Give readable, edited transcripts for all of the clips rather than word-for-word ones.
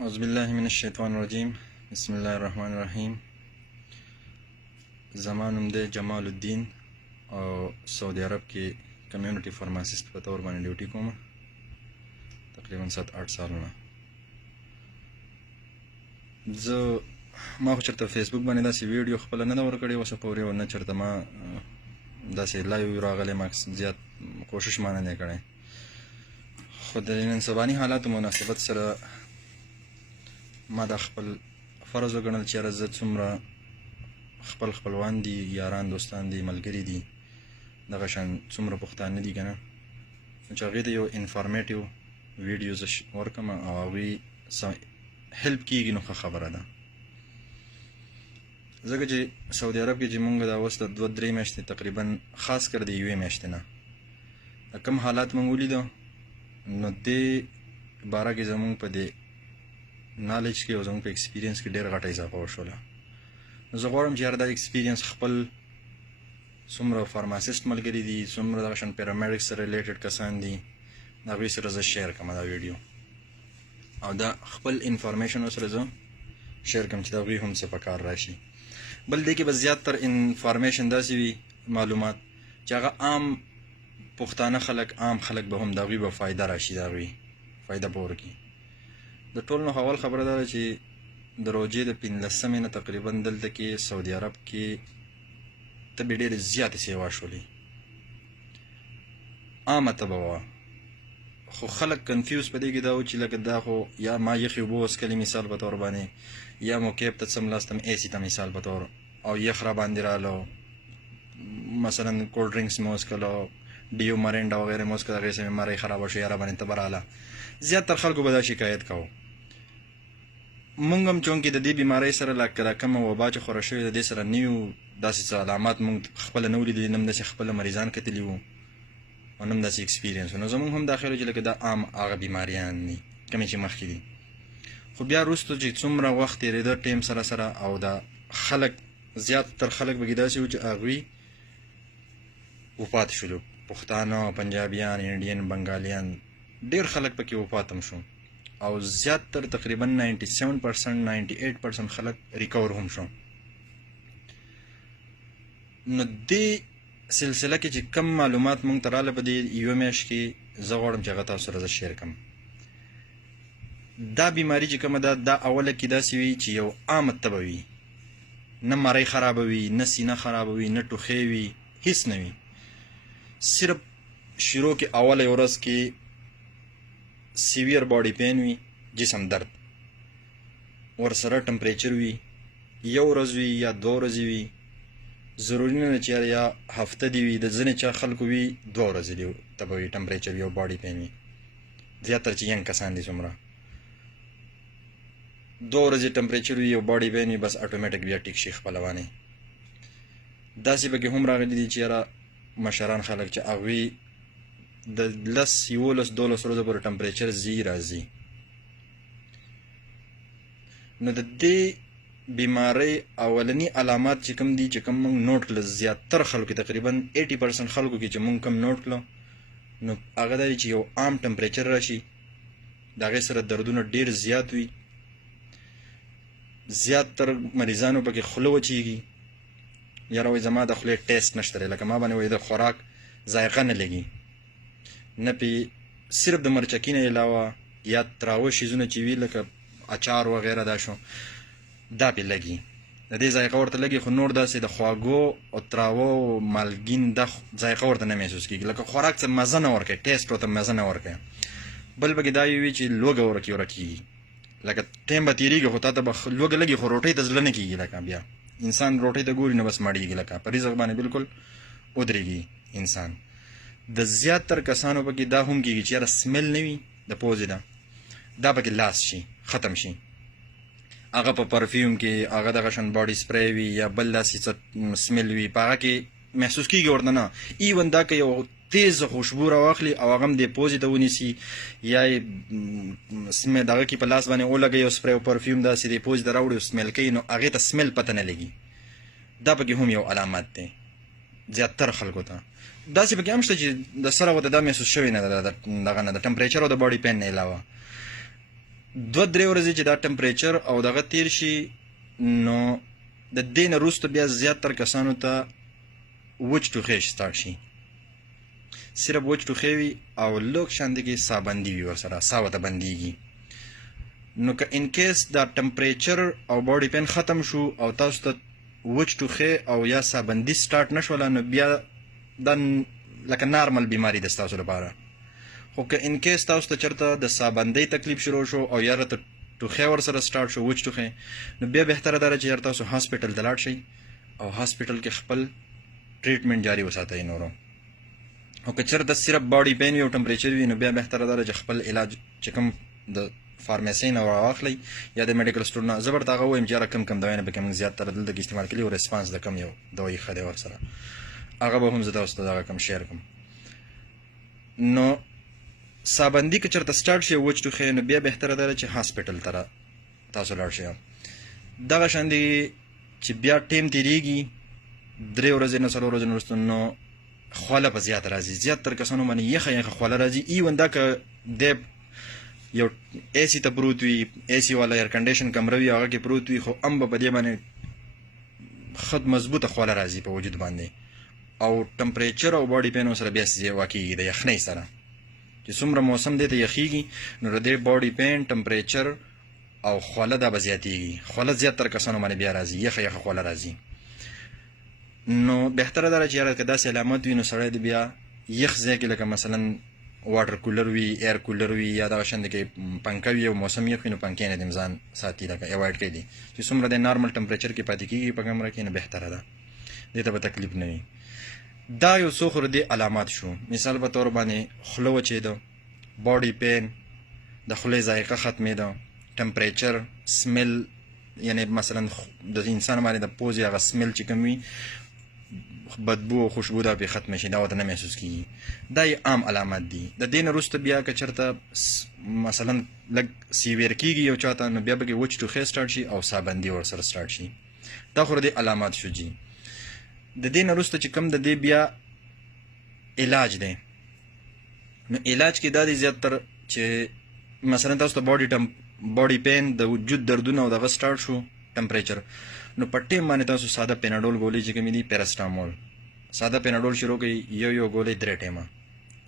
اعوذ بالله من الشیطان الرجیم. بسم الله الرحمن الرحیم. زما نوم دی جمال الدین او سعودي عرب کې کمیونټي فارماسیست په تور باندې ډیوټي کوم. تقریبا 7-8 سالونه. ما خو چېرته فیسبوک باندې داسې ویډیو خپله نه ده ورکړې اوسه پورې، او نه چېرته ما داسې لایو راغلی، ما زیات کوشش ما نه دی کړی. خو د نن سباني حالاتو مناسبت سره ما دا خپل فرض وګڼل چې یاره زه څومره خپل خپلوان دي، یاران دوستان دي، ملګري دي، دغه شان څومره پښتانه دي که نه، چې هغوی ته یو انفارمیټیو ویډیو زه ورکړم او هغوی هیلپ کېږي نو ښه خبره ده. ځکه چې سعودي عرب کې چې مونږ دا اوس د 2-3 میاشتې تقریبا خاص کر د 1 میاشتې نه کوم حالات مونږ ولیدو، نو دې باره کې زمونږ په دې نالج کې او زموږ په ایکسپیرینس کې ډېر غټه اضافه وشوله. نو زه غواړم چې یاره دا ایکسپیرینس خپل څومره فارماسیست ملګري دي، څومره دغه شان پیرامیډیک سره ریلیټډ کسان دي، د هغوی سره زه شیر کړم دا ویډیو، او دا خپل انفارمیشن ورسره زه شیر کړم چې د هغوی هم څه په کار راشي. بل دې کې به زیاتتر انفارمیشن داسې وي، معلومات چې هغه عام پښتانه خلک، عام خلک به هم د هغوی به فایده راشي، د هغوی فایده به ورکړي. د ټول نو اول خبره دا ده چې د روژې د 15مې نه تقریبا دلته کې سعودي عرب کې تبې ډېرې زیاتې سیوا شولې، عامه تبه وه، خو خلک کنفیوز په دې کې دا و چې لکه دا خو یا ما یخې اوبه وڅښلې مثال په طور باندې، یا مو کیب ته څملاستم ایسي ته مثال په طور، او یخ را باندې رالو، مثلا کولډ ډرینکس مې وڅښلو، ډیو مرینډا وغیره مې وڅښل، هغې سه مې مرۍ خرابه شو، یا را باندې تبه راله. زیاتر خلکو به دا شکایت کوو. مونږ هم چونکې د دې بیمارۍ سره لکه دا کومه وبا چې خوره شوې د دې سره نه یو داسې څه علامات مونږ خپله نه ولیدلي، نه هم داسې خپله مریضان کتلي وو، او نه هم داسې ایکسپیرینس و. نو زمونږ هم دا خیال و چې لکه دا عام هغه بیماریان دي کومې چې مخکې دي. خو بیا وروستو چې څومره وخت تېرېده ټیم سره سره، او دا خلک زیاتتر خلک به کې داسې وو چې هغوی وفات شولو، پښتانه، پنجابیان، انډین، بنګالیان، ډېر خلک پکې وفات هم شو، او زیاتتر تقریبا 97% 98% خلک ریکور هم شو. نو دې سلسله کې چې کم معلومات مونږ ته راله په دې 1 میاشت کې، زه غواړم چې هغه تاسو سره زه شیر کړم. دا بیماري چې کومه ده، دا اوله کې داسې وي چې یو عامه تبه وي، نه مرۍ خرابه وي، نه سینه خرابه وي، نه ټوخی وي، هیڅ نه وي. صرف شروع کې اوله ورځ کې سیویر باډي پین وي، جسم درد، ورسره ټمپریچر وي، 1 ورځ وي یا 2 ورځې وي، ضروري نه ده چې یا هفته دې وي. د ځینې چا خلکو وي 2 ورځې دي تبه وي، ټمپریچر وي او باډي پین وي. زیاتر چې ینګ کسان دي څومره 2 ورځې ټمپریچر وي او باډي پین وي، بس اټومیټک بیا ټیک شي خپلوانې. داسې پکې هم راغلي دي چې یاره مشران خلک چې هغوی د 10 11 12 ورځو پورې ټمپریچر ځي راځي. نو د دې بیمارۍ اولني علامات چې کوم دي، چې کوم موږ نوټ کړل، زیاتر خلکو کې تقریبا 80% خلکو کې چې موږ کوم نوټ کړل، نو هغه دا دی چې یو عام ټمپریچر راشي، د هغې سره دردونه ډېر زیات وي، زیاتر مریضانو پکې خوله وچېږي، یاره وایي زما د خولې ټیسټ نشته دی، لکه ما باندې وایي د خوراک ذایقه نه لګي، نه پې صرف د مرچکي نه علاوه یا تراوه شیزونه چې وي لکه اچار وغیره دا شو، دا پې لګي، د دې ذایقه ورته لګي، خو نور داسې د خواږو او تراوه او مالګین دا ذایقه ورته نه محسوس کېږي، لکه خوراک څه مزه نه ورکوي، ټیسټ ورته مزه نه ورکوي. بل پکې دا وي چې لوږه ورکېږي، لکه ټیم به تېرېږي خو تا ته به لوږه لګي، خو روټۍ ته زړه نه کېږي. لکه بیا انسان روټۍ ته ګوري نه بس مړېږي، لکه په رزق باندې بالکل ودرېږي انسان. د زیاتر کسانو پکې دا هم کېږي چې یاره سمیل نه وي د پوزې ده، دا پکې لاس شي، ختم شي، هغه په پرفیوم کې، هغه دغه شان باډي سپری وي یا بل داسې څه سمیل وي، په هغه کې محسوس کېږي ورته نه. ایون دا که یو تیز خوشبو راواخلي او هغه هم دې پوزې ته ونیسي، یا یې دغه کې په لاس باندې ولګوي یو سپری او پرفیوم داسې دې پوزې ته راوړي او سمیل کوي، نو هغې ته سمیل پته نه لګي. دا پکې هم یو علامت دی زیاتر خلکو ته. داسې پکې هم شته چې د سره ورته دا محسوس شوی نه ده دغه نه د ټمپریچر او د باډي پین نه علاوه. 2-3 ورځې چې دا ټمپریچر او دغه تیر شي نو د دې نه وروسته بیا زیاتره کسانو ته وچ ټوخی سټارټ شي. صرف وچ ټوخی وي او لږ شانتې کې ساه بندي وي ورسره، ساه ورته بندېږي. نو که ان کیس دا ټمپریچر او باډي پین ختم شو او تاسو ته وچ ټوخی او یا ساه بندي سټارټ نه شوله نو بیا دا لکه نارمل بیماري ده ستاسو لپاره. خو که ان کیس تاسو ته چېرته د ساه بندۍ تکلیف شروع شو او یا راته ټوخی ورسره سټارټ شو وچ ټوخی، نو بیا بهتره ده چې یار تاسو هاسپټل ته لاړ شئ او هاسپټل کې خپل ټریټمنټ جاري وساتئ نورو. او که چېرته صرف باډي پین وي او ټمپریچر وي نو بیا بهتره ده چې خپل علاج چې کوم د فارمیسۍ نه راواخلئ یا د میډیکل سټور نه. زه به ورته هغه ووایم چې یاره کم دوايانې پکې موږ زیاتره دلته کې استعمال کړي او ریسپانس د کم یو دوایي ښه دی ورسره، هغه به هم زه تاسو ته دغه کم شیر کړم. نو ساه بندي که چېرته سټارټ شي وچ ټوخی نو بیا بهتره ده چې هاسپټل ته تاسو لاړ شئ. دغه شان دی چې بیا ټیم تېرېږي 3 ورځې نه 4 ورځې نه وروسته نو خوله په زیات راځي. زیاتره کسانو باندې یخه خوله راځي. ایون دا که دی یو اے سی ته پروت وي، اے سی والا ایر کنډیشن کمره وي هغه کې پروت وي، خو هم به په دې باندې ښه مضبوطه خوله راځي په وجود باندې او ټمپریچر او باډي پین سره بیا واقعېږي د یخنۍ سره چې څومره موسم دی ته یخېږي نو د دې باډي پین ټمپریچر او خوله دا به زیاتېږي. خوله زیاتره کسانو باندې بیا راځي، یخه خوله راځي. نو بهتره ده چې یاره که داسې علامات وي نو سړی د بیا یخ ځای کې لکه مثلا واټر کولر وي، ایر کولر وي یا دغه شان کې پنکه وي او موسم یخ وي نو پنکې نه دې ځان ساتي لکه ایوایډ کړي دي چې څومره د نارمل ټمپریچر کې پاتې کېږي په کمره کې نو بهتره ده، دې ته به تکلیف نه وي. دا یو څو خو د علامات شو. مثال په طور باندې خوله وچېده، باډي پین، د خولې ذایقه ختمېده، ټمپریچر، سمیل یعنی مثلا د انسان باندې د پوزې هغه سمیل چې کوم وي بدبو او خوشبو دا به ختم شي، دا ورته نه محسوس کیږي. دا عام علامات دي. د دې نه وروسته بیا که چېرته مثلا لږ سیویر کېږي یو چاته نو بیا به کې وچ ټوخی سټارټ شي او ساه بندي ورسره سټارټ شي. دا خو د علامات شو جي. د دې نه وروسته چې کوم د دې بیا علاج دی نو علاج کې دا دی زیاتره چې مثلا تاسو ته باډي پین د وجود دردونه او دغه سټارټ شو ټمپریچر نو په ټیم باندې تاسو ساده پیناډول ګولۍ چې کومې دي پیراسټامول ساده پیناډول شروع کړئ، یو ګولۍ 3 ټیمه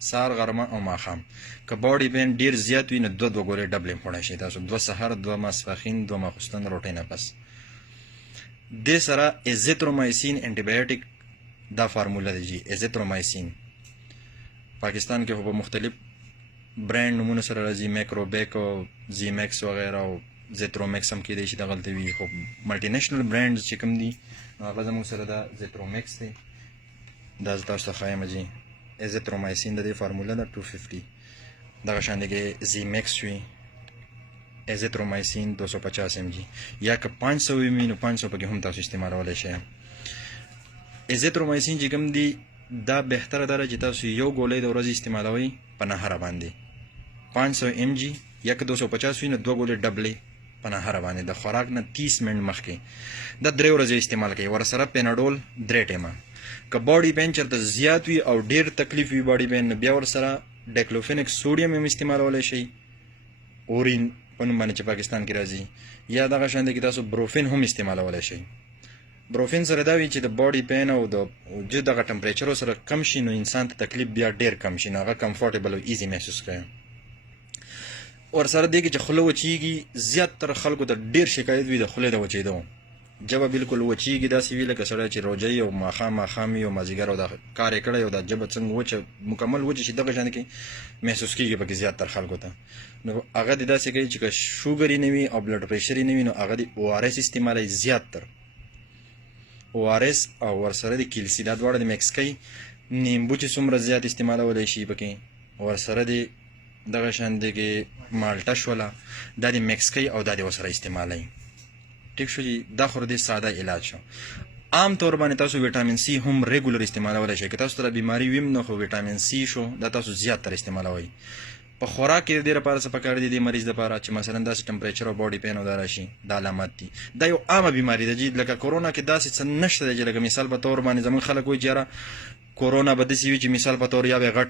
سهار غرمه او ماښام. که باډي پین ډېر زیات وي نو 2 ګولۍ ډبلې خوړی شئ تاسو، 2 سهار 2 ماسپښین 2 ماخوستن روټۍ نه پس. دې سره ایزیترومایسین انټي بایوټیک دا فارموله دی جی. ایزیترومایسین پاکستان کې خو په مختلف برانډ نومونو سره راځي، میکروبیک او زیمیکس وغیره او زیترومیکس هم کېدای شي دغلته وي، خو ملټي نیشنل برانډ چې کوم دي هغه زموږ سره دا زیترومیکس دی. دا زه تاسو ته ښایم جي. ایزیترومایسین د دې فارموله ده 250. دغه شان دی زیمیکس وي، ایزیترومایسین 250 mg یا که 500 وي نو 500 پکې هم تاسو استعمالولی شئ. ایزیترومایسین چې کوم دی دا بهتره ده چې تاسو یو ګولۍ د ورځې استعمالوئ په نهره باندې 500 mg یا که 250 وي نو 2 ګولۍ ډبلې په نهره باندې د خوراک نه 30 منټ مخکې دا 3 ورځې استعمال کوي. ورسره پیناډول 3 ټیمه. که باډي پین چېرته زیات وي او ډېر تکلیف وي باډي پین نو بیا ورسره ډیکلوفینک سوډیم هم استعمالولی شئ، اورین په نوم باندې چې پاکستان کې راځي، یا دغه شان دی کې تاسو بروفین هم استعمالولی شئ. بروفین سره دا وي چې د باډي پین او د وجود دغه ټمپریچر سره کم شي نو انسان ته تکلیف بیا ډېر کم شي، نو هغه کمفورټیبل او ایزي محسوس کوي. ورسره دی کې چې خوله وچېږي، زیاتره خلکو ته ډېر شکایت وي د خولې د وچېدو، جبه بالکل وچېږي داسې وي لکه سړی چې روژه او ماښام وي او مازدیګر او دا کار یې کړی او دا جبه څنګه وچه مکمل وچه شي دغه شان کې محسوس کېږي پکې زیاتره خلکو ته. نو هغه دې داسې کوي چې که شوګر یې نه وي او بلډ پریشر یې نه وي نو هغه دې او آر ایس استعمالوي زیاتر. او آر ایس او ورسره د کلسي دا دواړه د میکس کوي. نیمبو چې څومره زیات استعمالولی شي پکې، ورسره د دغه شان دی کې مالټه شوله دا دې میکس کوي او دا دې ورسره استعمالوي. ټیک شو جي. دا خو د ساده علاج شو. عام طور باندې تاسو ویټامین سی هم ریګولر استعمالولی شئ. که تاسو ته بیماري ویم نو خو ویټامین سی شو دا تاسو زیاتره استعمالوئ. په خوراک کې د دې لپاره څه پکار دي دې مریض لپاره چې مثلا داسې ټمپریچر او باډي پین او دا راشي، دا علامات دي. دا یو عامه بیماري ده جي. لکه کورونا کې داسې څه نشته دی چې لکه مثال په طور باندې زموږ خلک وایي چې یاره کورونا به داسې وي چې مثال په طور یا به غټ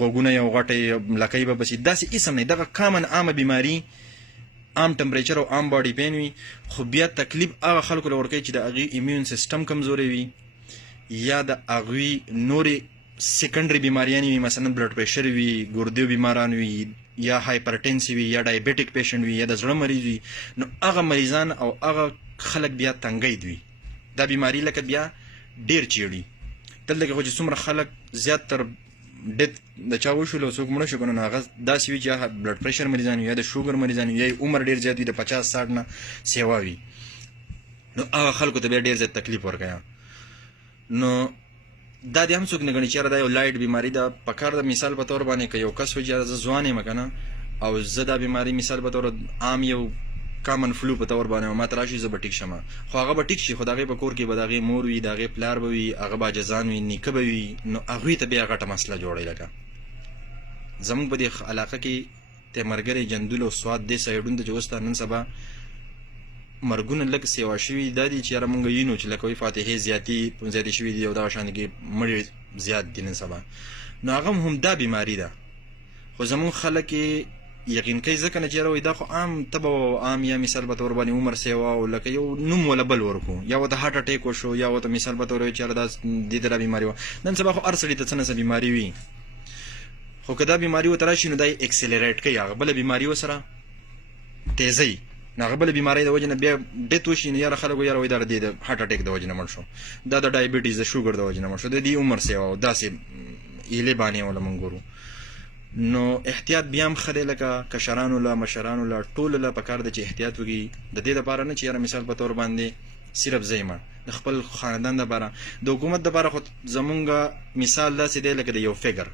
غوږونه یا غټې لکۍ به بسي، داسې هېڅ هم نه. دغه کامن عامه بیماري عام ټمپریچر او عام باډي پین وي، خو بیا تکلیف هغه خلکو له ورکوي چې د هغوی ایمیون سیسټم کمزوری وي یا د هغوی نورې سیکنډري بیماریانې وي، مثلا بلډ پریشر وي، ګردو بیماران وي، یا هایپرټنسي وي، یا ډایبیټک پیشنټ وي، یا د زړه مریض وي. نو هغه مریضان او هغه خلک بیا تنګی دوي. دا بیماری لکه بیا ډیر چیړي. دلته کې خو چې څومره خلک زیات تر ډیت د چا وشول او څوک مړه شو، نو هغه داسې وي چې یا بلډ پریشر مریضان وي، یا د شوګر مریضان وي، یا عمر ډیر زیات وي، د 50-60 نه سیوا وي. نو هغه خلکو ته بیا ډیر زیات تکلیف ورکوي. نو دا دې هم څوک نه ګڼي چې دا یو لایټ بیماری ده. په کار د مثال په تور باندې که یو کس وي چې زه ځوان یم که نه، او زه دا بیماری مثال په تور عام یو کامن فلو په تور باندې ما ته راشي، زه به ټیک شم. خو هغه به ټیک شي، خو د هغې په کور کې به د هغې مور وي، د هغې پلار به وي، هغه به عاجزان وي، نیکه به وي. نو هغوی ته بیا غټه مسله جوړوي. لکه زموږ په دې علاقه کې تیمرګرې، جندول او سوات دې سایډونو ته چې اوس نن سبا مرګونه لږ سیوا شوي دا دي چې یاره مونږ وینو چې لکه وایي فاتحې زیاتې شوي دي او دغه شان کې مړي زیات دي نن سبا. نو هغه هم دا بیماري ده، خو زمونږ خلک یقین کوي ځکه نه چې یاره وایي دا خو عام تبه او عام یا مثال په طور باندې عمر سیوا او لکه یو نوم ولا بل ورکو، یا ورته هارټ اټیک وشو، یا ورته مثال په طور وایي چې یاره دا دې ته دا بیماري وه. نن سبا خو هر سړي ته څه نه څه بیماري وي، خو که دا بیماري ورته راشي نو دا یې اکسلریټ کوي، هغه بله بیماري ورسره تیزوي. نو هغه بله بیمارۍ د وجې نه بیا ډیت وشي، نو یاره خلک وایي یاره وایي دا د هارټ اټیک د وجې نه مړ شو، دا د ډایبېټیز د شوګر د وجې نه مړ شو، د دې عمر سیوا او داسې ایلې بانې وله مونږ ګورو. نو احتیاط بیا هم ښه دی، لکه کشرانو له مشرانو له ټولو له پکار ده چې احتیاط وکړي. د دې دپاره نه چې یاره مثال په طور باندې صرف زه یم، د خپل خاندان دپاره، د حکومت دپاره خو زمونږ مثال داسې دی لکه د یو فګر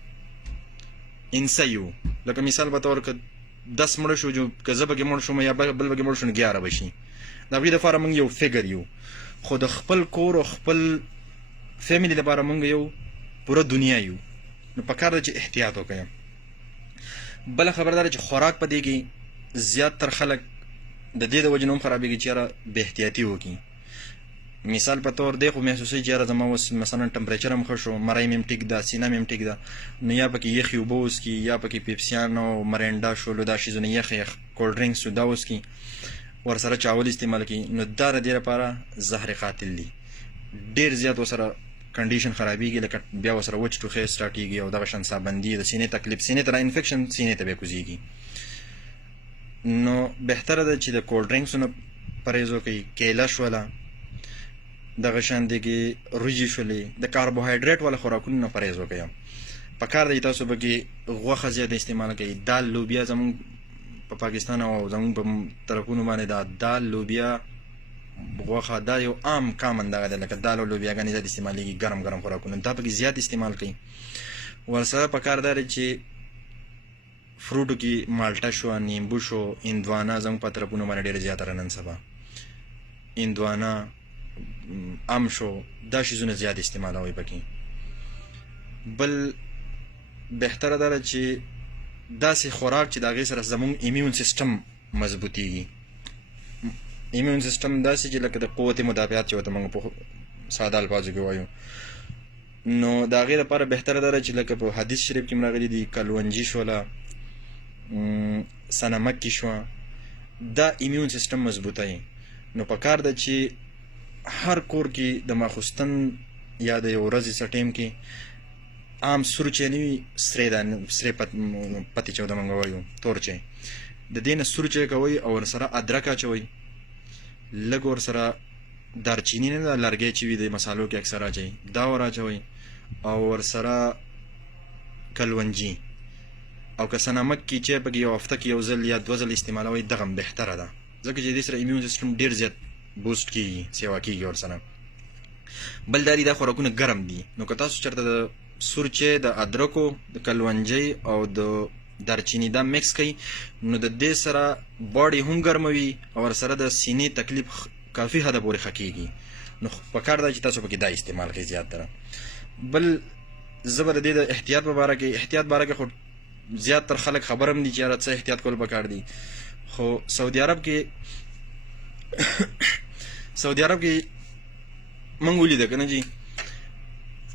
انسه یو. لکه مثال په طور که 10 مړه شو، که زه پکې مړ شوم یا بل پکې مړ شو، نو 11 به شي. د هغوی دپاره موږ یو فګر یو، خو د خپل کور او خپل فیملی دپاره موږ یو پوره دنیا یو. نو پکار ده چې احتیاط وکړئ. بله خبر دا ده چې خوراک په دې کې زیاتتر خلک د دې د وجې نه هم خرابېږي چې یاره بې احتیاطي وکړي. مثال په طور دی خو محسوسوي چې یاره زما اوس مثلا ټمپریچر هم ښه شو، مرۍ مې هم ټیک ده، سینه مې هم ټیک ده، نو یا پکې یخې اوبه وڅکي، یا پکې پیپسیان او مرینډا شولو دا شیزونه یخ کولډ ډرینکس شو دا وڅکي، ورسره چاول استعمال کړي. نو دا د دې لپاره زهر قاتل دي. ډېر زیات ورسره کنډیشن خرابېږي، لکه بیا ورسره وچ ټوخی سټارټېږي او دغه شان سابندي، د سینې تکلیف، سینې ته را انفیکشن سینې ته بیا کوزېږي. نو بهتره ده چې د کولډ ډرینکسو نه پرهیز وکړئ، کیله شوله، دغه شان دی کې وریجې شولې، د کاربوهایډریټ والا خوراکونو نه پرهیز وکړئ. پکار دی تاسو به کې غوښه زیاته استعمال کوئ. دال لوبیا زمونږ په پاکستان او زمونږ په طرفونو باندې دا دال لوبیا غوښه دا یو عام کامن دغه دی، لکه دال او لوبیاګانې زیات استعمالیږي، ګرم ګرم خوراکونه دا پکې زیات استعمال کوئ. ورسره پکار دا دی چې فروټو کې مالټه شوه، نیمبو شو، هندوانه زموږ په طرفونو باندې ډېره زیاته ده نن سبا، هندوانه ام شو، دا شیزونه زیات استعمالوئ پکې. بل بهتره ده چې داسې خوراک چې د هغې سره زموږ ایمیون سیسټم مضبوطیږي. ایمیون سیسټم داسې چې لکه د قوت مدافعات چې ورته موږ په ساده الفاظو کې وایو، نو د هغې لپاره بهتره ده چې لکه په حدیث شریف کې هم راغلي دي کلونجي شوله، سنمکي شوه، دا ایمیون سیسټم مضبوطوي. نو پکار ده چې هر کور کې د ماخوستن یا د یو ورځې څه ټایم کې عام سور چای نه وي، سرې پتې چې ورته موږ وایو تور چای، د دې نه سور چای کوئ او ورسره ادرک اچوئ، لږ ورسره دارچیني نه ده لرګی چې وي د مسالو کې اکثر اچوئ دا ور اچوئ، او ورسره کلونجي او که سنمک کې چای پکې یو هفته کې یو ځل یا 2 ځل استعمالوئ، دغه هم بهتره ده ځکه چې دې سره ایمیون سیسټم ډېر زیات بوسټ کیږي، سیوا کیږي ورسره. بل دا دي دا خوراکونه ګرم دي، نو که تاسو چېرته د سور چای، د ادرکو، د کلونجۍ او د دارچیني دا مکس کوي، نو د دې سره باډي هم ګرموي او ورسره د سینې تکلیف کافي حده پورې ښه کیږي. نو پکار ده چې تاسو پکې دا استعمال کړئ زیاتره. بل زه به د دې د احتیاط په باره کې، احتیاط باره کې خو زیاتر خلک خبر هم دي چې یاره څه احتیاط کول پکار دي، خو سعودي عرب کې موږ ولیده که نه جي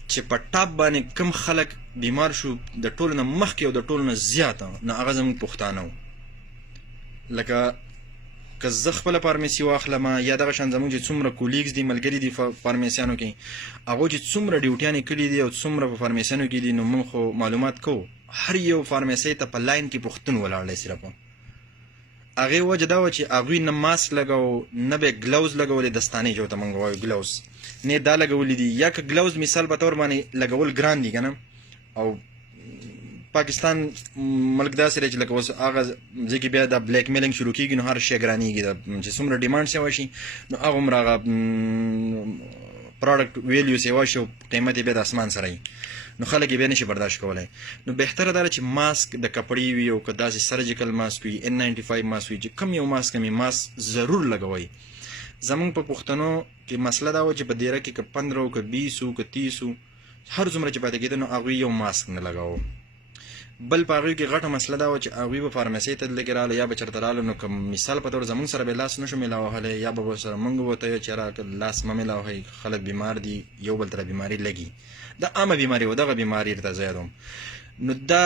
چې په ټاپ باندې کم خلک بیمار شو د ټولو نه مخکې او د ټولو نه زیاته، نه هغه زموږ پښتانه وو. لکه که زه خپله فارمیسي واخلم یا دغه شان زموږ چې څومره کولیګز دي ملګري دي فارمیسیانو کې هغوی چې څومره ډیوټیانې کړي دي او څومره په فارمیسیانو کې دي نو موږ خو معلومات کوو هر یو فارمیسۍ ته په لاین کې پوښتون ولاړ دی صرف هغې وجه دا وه چې هغوی نه ماسک لګو نه به ګلوز لګولې دستانې جو ته موږ وایو ګلوز نه دا لګولې دي یا که ګلوز مثال په طور باندې لګول ګران دي که نه او پاکستان ملک داسې دی چې لکه اوس هغه ځای کې بیا دا بلیک میلینګ شروع کېږي نو هر شی ګرانېږي چې څومره ډیمانډ سیوا شي نو هغومره هغه پروډکټ ویلیو سیوا شي او قیمت یې بیا د اسمان سره وي نو خلک یې بیا نشي برداشت کولی نو بهتره دا ده چې ماسک د کپړې وي او که داسې سرجیکل ماسک وي N95 ماسک وي چې کم یو ماسک مې ماسک ضرور لګوئ زمونږ په پښتنو کې مسله دا وه چې په دیره کې که 15 که 20 که 30 هر څومره چې پاتې کېده نو هغوی یو ماسک نه لګاوه بل په هغوی کې غټه مسله دا وه چې هغوی به فارمسۍ ته دلته کې راغله یا به چېرته راغله نو که مثال په طور زمونږ سره به لاس نه شو میلاوهلی یا به سره موږ به ورته ویل چې یاره لاس مه میلاوهئ خلک بیمار دي یو بل ته بیماري لګي دا عامه بیماري و دغه بیماري درته زه یادوم نو دا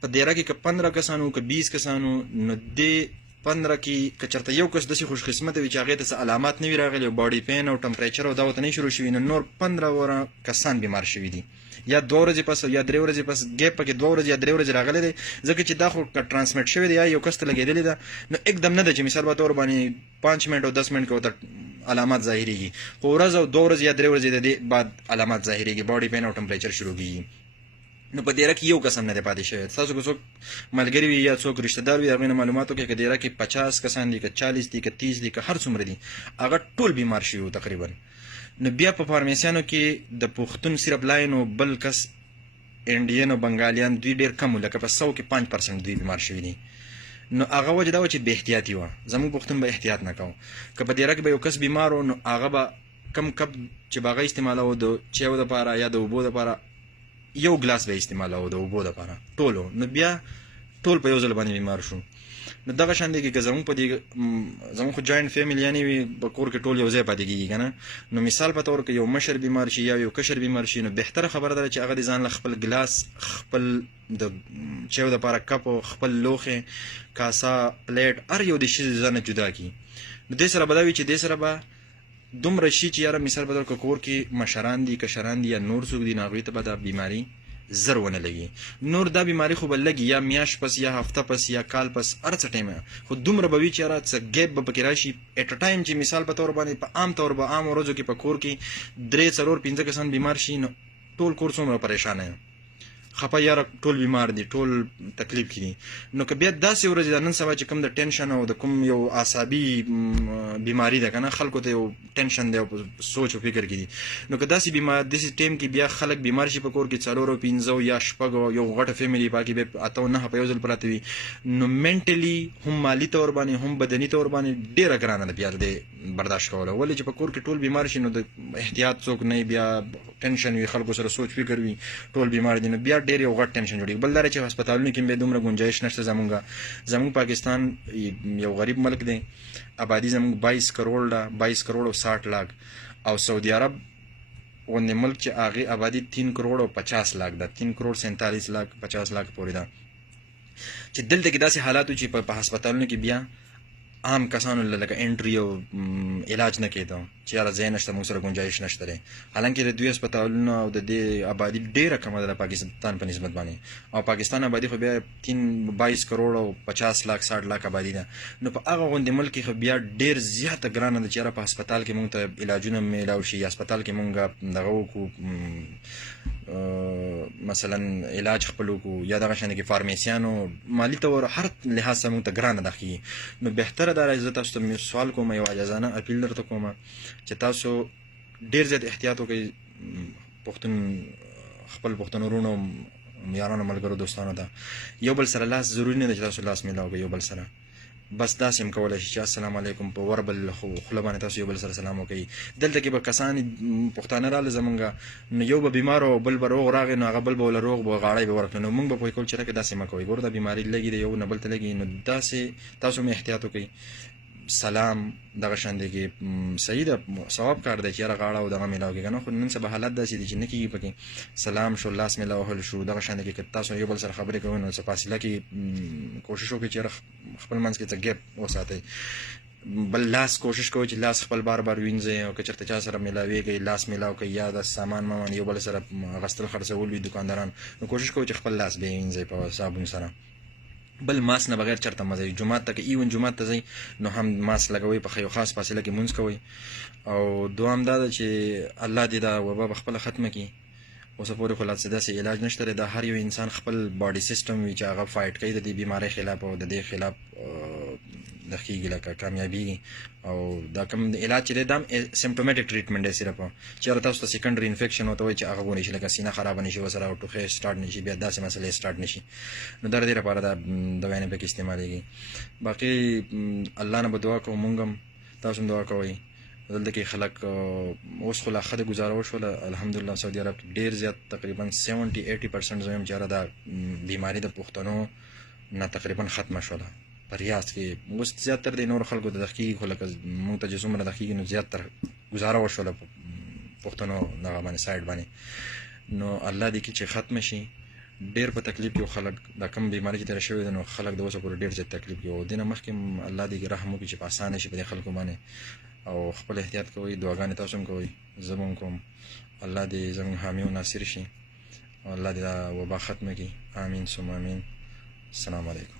په دیره کې که 15 کسان وو که 20 کسان وو نو دې 15 کې که چېرته یو کس داسې خوش قسمته وي چې هغې ته څه علامات نه وي راغلي او باډي پین او ټمپریچر او دا ورته نه شروع شوي نو نور 15 کسان بیمار شوي دي یا 2 ورځې پس یا 3 ورځې پس ګیپ پکې 2 ورځې یا 3 ورځې راغلی دی ځکه چې دا خو که ټرانسمیټ شوی دی یا یو کس ته لګېدلې ده نو एकदम نه ده چې مثال په طور باندې 5 منټ او 10 منټ کې ورته علامات ظاهرېږي خو ورځ او 2 ورځې یا 3 ورځې د دې بعد علامات ظاهرېږي باډي پین او ټمپریچر شروع کېږي نو په دیره کې یو کس هم نه دی پاتې شوی تاسو که څوک ملګري وي یا څوک رشته دار وي هغوی نه معلومات وکړئ که دیره کې 50 کسان دي که 40 دي که 30 دي که هر څومره دي هغه ټول بیمار شوي وو تقریبا نو بیا په فارمیسیانو کې د پښتون صرف لاین او بل کس انډین او بنګالیان دوی ډېر کم وو لکه په 100 کې 5% دوی بیمار شوي دي نو هغه وجه دا وه چې بې احتیاطي وه زموږ پښتون به احتیاط نه کوو که په دیره کې به یو کس بیمار و نو هغه به کم کپ چې به هغه استعمالوه د چایو دپاره یا د اوبو دپاره یو ګلاس به استعمالوه د اوبو دپاره ټولو نو بیا ټول په یو ځل باندې بیمار شو نو دغه شان دی که زموږ په دې زموږ خو جاینټ فیملیانې وي په کور کې ټول یو ځای پاتې کېږي که نه نو مثال په طور که یو مشر بیمار شي یا یو کشر بیمار شي نو بهتره خبره ده چې هغه د ځان له خپل ګلاس خپل د چایو دپاره کپ او خپل لوښې کاسه پلیټ هر یو د شي ځان نه جدا کړي نو دې سره به دا وي چې دې سره به دومره شي چې یاره مثال په طور که کور کې مشران دي کشران دي یا نور څوک دي نو هغوی ته به دا بیماري زر ونه لګي نور دا بیماری خو به لګي یا میاشت پس یا هفته پس یا کال پس هر څه ټایمه خو دومره به وي چې یاره څه ګیپ به پکې راشي ایټ ا ټایم چې مثال په طور باندې په عام طور به عام ورځو کې په کور کې 3 4 5 کسان بیمار شي نو ټول کور څومره پریشانه یم خپه یاره ټول بیمار دي ټول تکلیف کې دي نو که بیا داسې ورځې د نن سبا چې کوم د ټینشن او د کوم یو اعصابي بیماری ده که نه خلکو ته یو ټینشن دی او سوچ او فکر کې دي نو که داسې داسې ټایم کې بیا خلک بیمار شي په کور کې 4 او 5 یا 6 یو غټه فیملی پاکې بیا 8 9 په یو ځل پراته وي نو منټلی هم مالی طور باندې هم بدني طور باندې ډېره ګرانه ده بیا د برداشت کوله ولې چې په کور کې ټول بیمار شي نو د احتیاط څوک نه بیا ټینشن وي خلکو سره سوچ فکر وي ټول بیمار دي نو بیا ډېر یو غټ ټینشن جوړېږي بل دا چې هسپتالونو کې به دومره گنجایش نشته زموږ پاکستان یو غریب ملک دی آبادي زموږ 22 کروڑ ده 22 کروڑ او 60 لاک او سعودي عرب غوندې ملک چې هغې آبادي 3 کروڑ او 50 لاک ده 3 کروڑ 47 لاک 50 لاک پورې ده چې دلته کې داسې حالات چې په هسپتالونو کې بیا عام کسانو لکه انټري او علاج نه کېده چې یاره ځای نشته موږ سره گنجایش نشته دی حالانکې د دوی هسپتالونه او د دې آبادي ډېره کمه ده د پاکستان په نسبت باندې او پاکستان آبادي خو بیا 22 کروڑ او 50 لاک 60 لاک آبادي ده نو په هغه غوندې ملک کې خو بیا ډېر زیاته ګرانه ده چې یاره په هسپتال کې موږ ته علاجونه میلاو شي یا هسپتال کې موږ دغه وکړو مثلا علاج خپل وکړو یا دغه شانې کې فارمیسیانو مالي طور هر لحاظ سره موږ ته ګرانه ده ښیي نو بهتره دا زه تاسو ته سوال کوم یو عاجزانه اپیل درته کوم چې تاسو ډېر زیات احتیاط وکړئ خپل پښتون ورونو یارانو ملګرو دوستانو ته یو بل سره لاس ضروري نه ده چې تاسو لاس میلاو کړئ یو بل سره بس داسې هم کولی شي چې السلام علیکم په وربل خوله باندې تاسو یو بل سره سلام وکړئ دلته کې به کسان پښتانه راغله زمونږ نو یو به بیمار او بل به روغ راغی نو هغه بل به له روغ به غاړی به ورکړو نو موږ به پوه کول چې راکې داسې مه کوئ ګوره دا بیماري لګي د یو نه بل ته لګي نو داسې تاسو هم احتیاط وکړئ سلام دغه شان دی کې صحیح ده ثواب کار دی چې یاره غاړه او دغه میلاو کېږي نو خو نن سبا حالت داسې دي چې نه کېږي پکې سلام شو لاس میلاوهل شو دغه شان دی کې که تاسو یو بل سره خبرې کوئ نو څه فاصله کې کوشش وکړئ چې یاره خپل منځ کې څه ګیپ وساتئ بل لاس کوشش کوئ چې لاس خپل بار بار وینځئ او که چېرته چا سره میلاویږئ لاس میلاو کوئ یا د سامان مامان یو بل سره اخیستل خرڅول وي دکانداران نو کوشش کوئ چې خپل لاس بیا وینځئ په صابون سره بل ماسک نه بغیر چرته مه ځئ جومات ته که ایون جومات ته ځئ نو هم ماسک لګوئ په یو خاص فاصله کې مونځ کوئ او دوام دا ده چې الله دې دا وبا په خپله ختمه کړي اوسه پورې خو لا څه داسې علاج نشته دی دا هر یو انسان خپل باډي سیسټم وي چې هغه فایټ کوي د دې بیمارۍ خلاف او د دې خلاف دخیږي لکه کامیابیږي او دا کوم علاج چې دی دا هم سیمپټومیټک ټریټمنټ دی صرف چېرې تاسو ته سیکنډري انفیکشن ورته وایي چې هغه ونی شي لکه سینه خرابه نه شي ورسره او ټوخی سټارټ نه شي بیا داسې مسلې سټارټ نه شي نو دا د دې لپاره دا دوایانې پکې استعمالېږي باقي الله نه به دعا کوو مونږ هم تاسو هم دعا کوئ دلته کې خلک اوس خو لا ښه د ګزاره وشوله الحمدلله سعودي عرب کې ډېر زیات تقریبا 70-80% زه وایم چې یاره دا بیماري د پښتنو نه تقریبا ختمه شوله په ریاض کې اوس زیاتر د نورو خلکو د دغه کېږي خو لکه مونږ ته چې څومره دغه کېږي نو زیاتر ګزاره وشوله پښتنو دغه باندې سایډ باندې نو الله دې کړي چې ختمه شي ډېر په تکلیف کې خلک دا کم بیماري چې تېره شوې ده نو خلک د اوسه پورې ډېر زیات تکلیف کې او دې نه مخکې الله دې رحم وکړي چې په اسانه شي په دې خلکو باندې او خپل احتیاط کوئ دعاګانې تاسو هم کوئ زه به هم کوم الله دې زموږ حامي او ناصر شي او الله دې دا وبا ختمه کړي آمین ثم آمین السلام علیکم